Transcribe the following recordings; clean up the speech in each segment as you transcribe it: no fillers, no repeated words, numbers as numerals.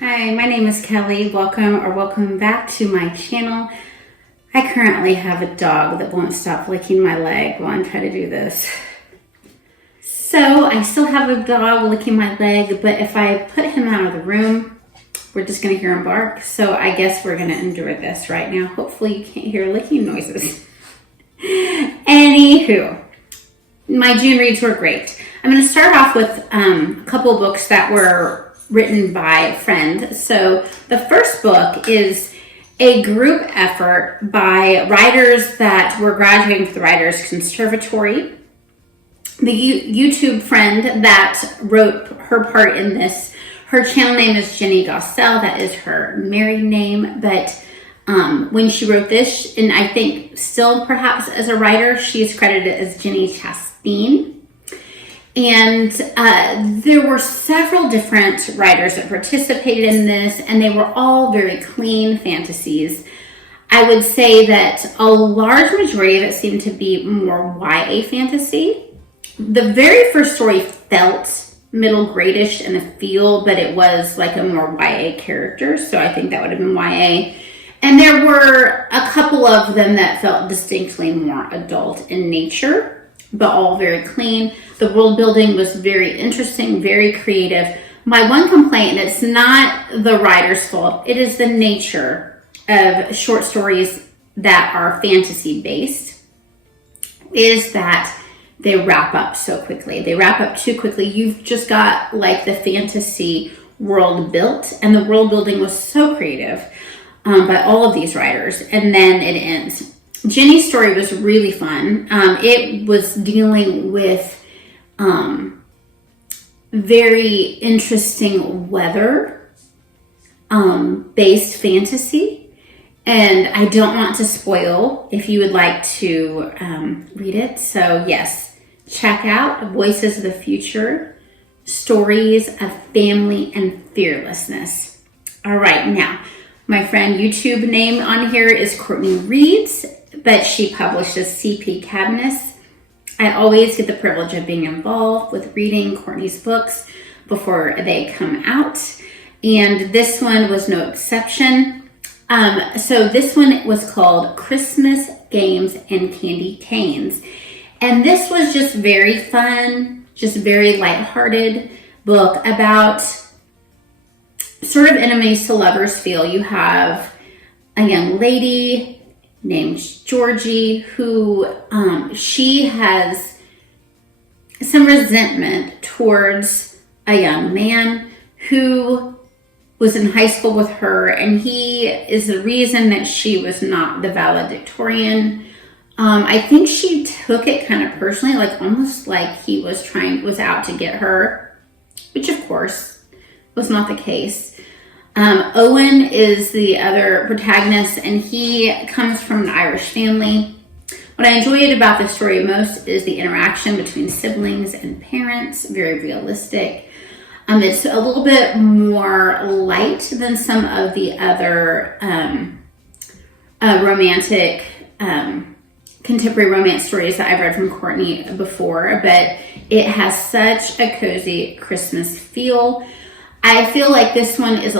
Hi, my name is Kelly. Welcome back to my channel. I currently have a dog that won't stop licking my leg while I'm trying to do this. So I still have a dog licking my leg, but if I put him out of the room, we're just going to hear him bark. So I guess we're going to endure this right now. Hopefully you can't hear licking noises. Anywho, my June reads were great. I'm going to start off with a couple books that were written by friends. So the first book is a group effort by writers that were graduating from the Writers Conservatory. The YouTube friend that wrote her part in this, her channel name is Jenny Gossell. That is her married name. But when she wrote this, and I think still perhaps as a writer, she is credited as Jenny Chastain. And there were several different writers that participated in this, and they were all very clean fantasies. I would say that a large majority of it seemed to be more YA fantasy. The very first story felt middle gradish in the feel, but it was like a more YA character, so I think that would have been YA. And there were a couple of them that felt distinctly more adult in nature, but all very clean. The world building was very interesting, very creative. My one complaint, and it's not the writer's fault, it is the nature of short stories that are fantasy based, is that they wrap up so quickly. They wrap up too quickly. You've just got like the fantasy world built, and the world building was so creative by all of these writers, and then it ends. Jenny's story was really fun. It was dealing with very interesting weather based fantasy, and I don't want to spoil if you would like to read it. So yes, check out Voices of the Future, Stories of Family and Fearlessness. All right, now my friend YouTube name on here is Courtney Reads, but she publishes CP Cabaniss. I always get the privilege of being involved with reading Courtney's books before they come out, and this one was no exception. So this one was called Christmas Games and Candy Canes, and this was just very fun, just very lighthearted book about sort of enemies to lovers feel. You have a young lady named Georgie who she has some resentment towards a young man who was in high school with her, and he is the reason that she was not the valedictorian. I think she took it kind of personally, like almost like he was out to get her, which of course was not the case. Owen is the other protagonist, and he comes from an Irish family. What I enjoyed about the story most is the interaction between siblings and parents, very realistic. It's a little bit more light than some of the other romantic, contemporary romance stories that I've read from Courtney before, but it has such a cozy Christmas feel. I feel like this one is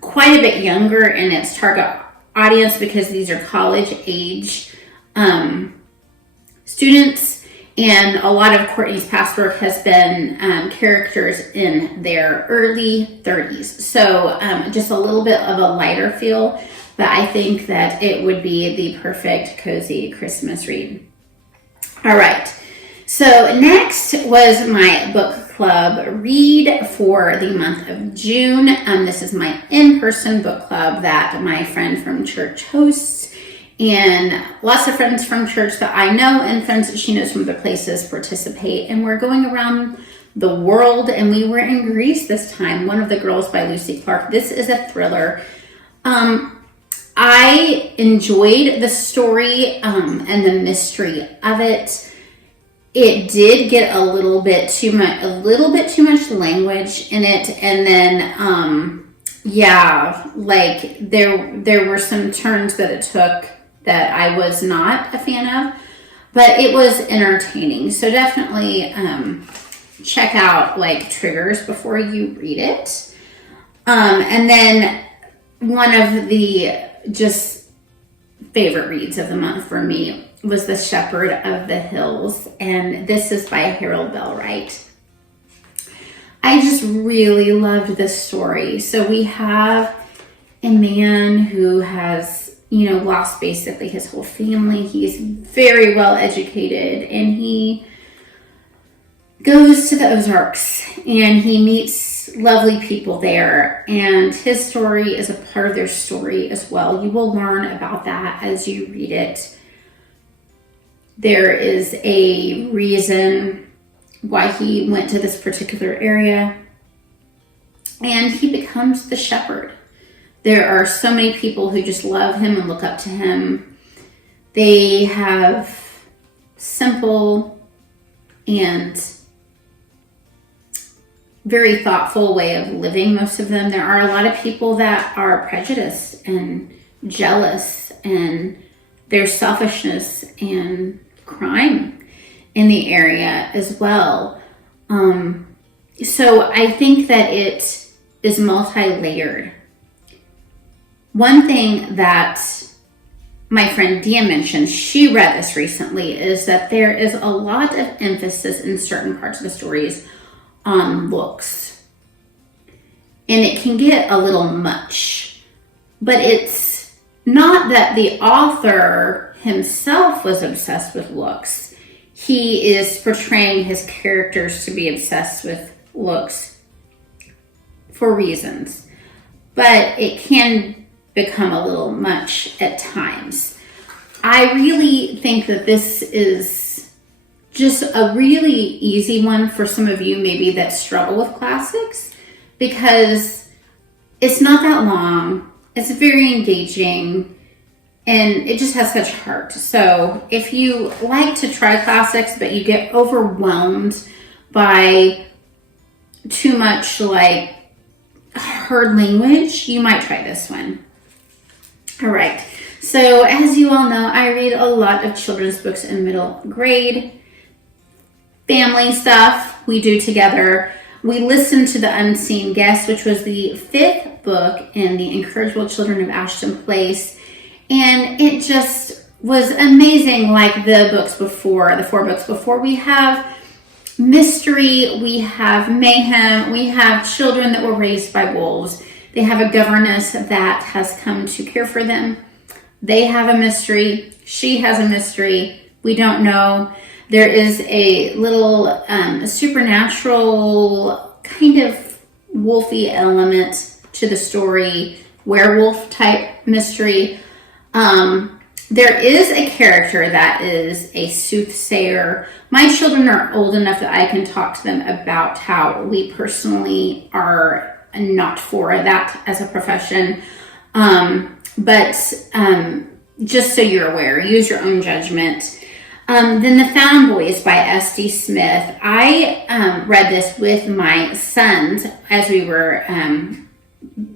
quite a bit younger in its target audience because these are college age students, and a lot of Courtney's past work has been characters in their early 30s. So just a little bit of a lighter feel, but I think that it would be the perfect cozy Christmas read. All right. So next was my book club read for the month of June. This is my in-person book club that my friend from church hosts, and lots of friends from church that I know and friends that she knows from other places participate. And we're going around the world, and we were in Greece this time. One of the Girls by Lucy Clark. This is a thriller. I enjoyed the story and the mystery of it. It did get a little bit too much language in it, and then there were some turns that it took that I was not a fan of, but it was entertaining. So definitely check out like triggers before you read it. And then one of the just favorite reads of the month for me was The Shepherd of the Hills, and this is by Harold Bell Wright. I just really loved this story. So we have a man who has, lost basically his whole family. He's very well educated, and he goes to the Ozarks and he meets lovely people there, and his story is a part of their story as well. You will learn about that as you read it. There is a reason why he went to this particular area, and he becomes the shepherd. There are so many people who just love him and look up to him. They have simple and very thoughtful way of living, most of them. There are a lot of people that are prejudiced and jealous, and there's selfishness and crime in the area as well. So I think that it is multi-layered. One thing that my friend Dia mentioned, she read this recently, is that there is a lot of emphasis in certain parts of the stories on looks. And it can get a little much. But it's not that the author himself was obsessed with looks. He is portraying his characters to be obsessed with looks for reasons. But it can become a little much at times. I really think that this is just a really easy one for some of you maybe that struggle with classics, because it's not that long, it's very engaging, and it just has such heart. So if you like to try classics but you get overwhelmed by too much like hard language, you might try this one. All right, so as you all know, I read a lot of children's books in middle grade. Family stuff we do together. We listened to The Unseen Guest, which was the 5th book in the Incorrigible Children of Ashton Place. And it just was amazing, like the books before, the 4 books before. We have mystery, we have mayhem, we have children that were raised by wolves. They have a governess that has come to care for them. They have a mystery. She has a mystery. We don't know. There is a little supernatural kind of wolfy element to the story, werewolf type mystery. There is a character that is a soothsayer. My children are old enough that I can talk to them about how we personally are not for that as a profession. But just so you're aware, use your own judgment. Then The Found Boys by S.D. Smith. I read this with my sons as we were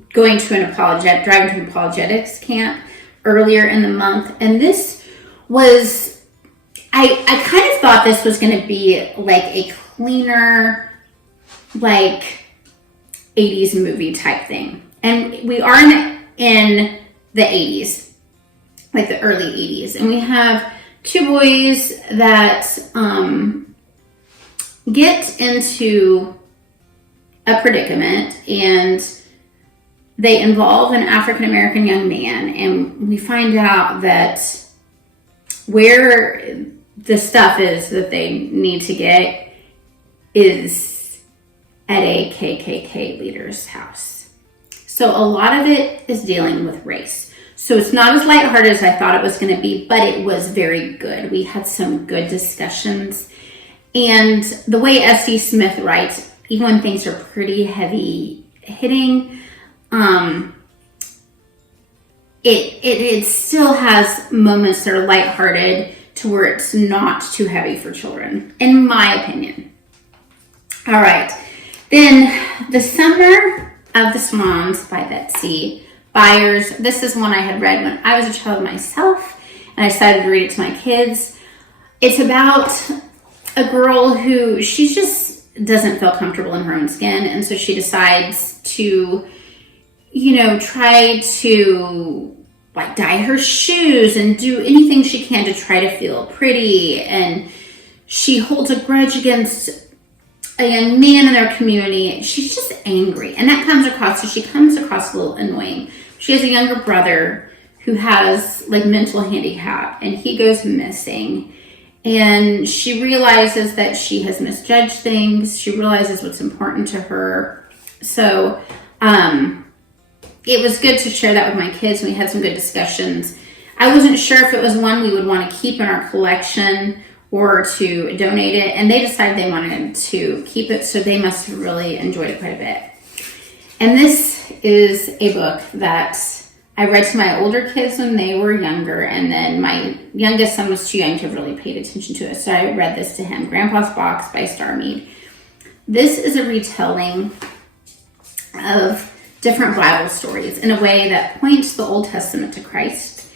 driving to an apologetics camp earlier in the month. And this was, I kind of thought this was going to be like a cleaner, like 80s movie type thing. And we are in the 80s, like the early 80s. And we have 2 boys that get into a predicament, and they involve an African-American young man, and we find out that where the stuff is that they need to get is at a KKK leader's house. So a lot of it is dealing with race. So it's not as lighthearted as I thought it was going to be, but it was very good. We had some good discussions. And the way S.D. Smith writes, even when things are pretty heavy hitting, it still has moments that are lighthearted to where it's not too heavy for children, in my opinion. All right. Then The Summer of the Swans by Betsy. Byars. This is one I had read when I was a child myself, and I decided to read it to my kids. It's about a girl who she just doesn't feel comfortable in her own skin, and so she decides to try to like dye her shoes and do anything she can to try to feel pretty. And she holds a grudge against a young man in their community. She's just angry, and that comes across. So she comes across a little annoying. She has a younger brother who has like mental handicap, and he goes missing. And she realizes that she has misjudged things. She realizes what's important to her. So it was good to share that with my kids, and we had some good discussions. I wasn't sure if it was one we would want to keep in our collection or to donate it, and they decided they wanted to keep it, so they must have really enjoyed it quite a bit. And this is a book that I read to my older kids when they were younger, and then my youngest son was too young to have really paid attention to it, so I read this to him, Grandpa's Box by Starr Meade. This is a retelling of different Bible stories in a way that points the Old Testament to Christ.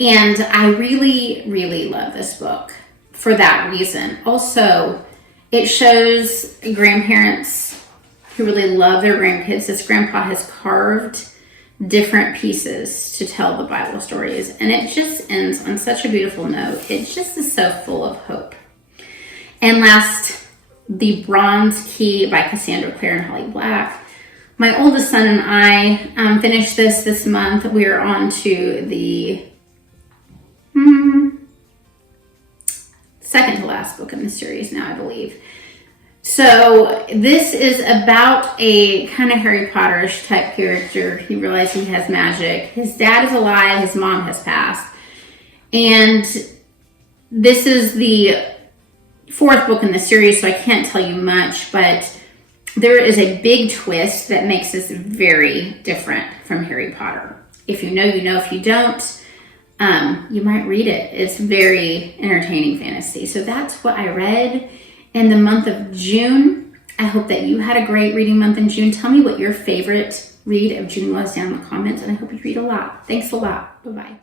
And I really, really love this book for that reason. Also, it shows grandparents who really love their grandkids. This grandpa has carved different pieces to tell the Bible stories, and it just ends on such a beautiful note. It just is so full of hope. And last, The Bronze Key by Cassandra, Clare, and Holly Black. My oldest son and I finished this month. We are on to the second to last book in the series now, I believe. So this is about a kind of Harry Potter-ish type character. He realizes he has magic. His dad is alive. His mom has passed. And this is the fourth book in the series, so I can't tell you much, but there is a big twist that makes this very different from Harry Potter. If you know, you know. If you don't, you might read it. It's very entertaining fantasy. So that's what I read in the month of June. I hope that you had a great reading month in June. Tell me what your favorite read of June was down in the comments, and I hope you read a lot. Thanks a lot. Bye-bye.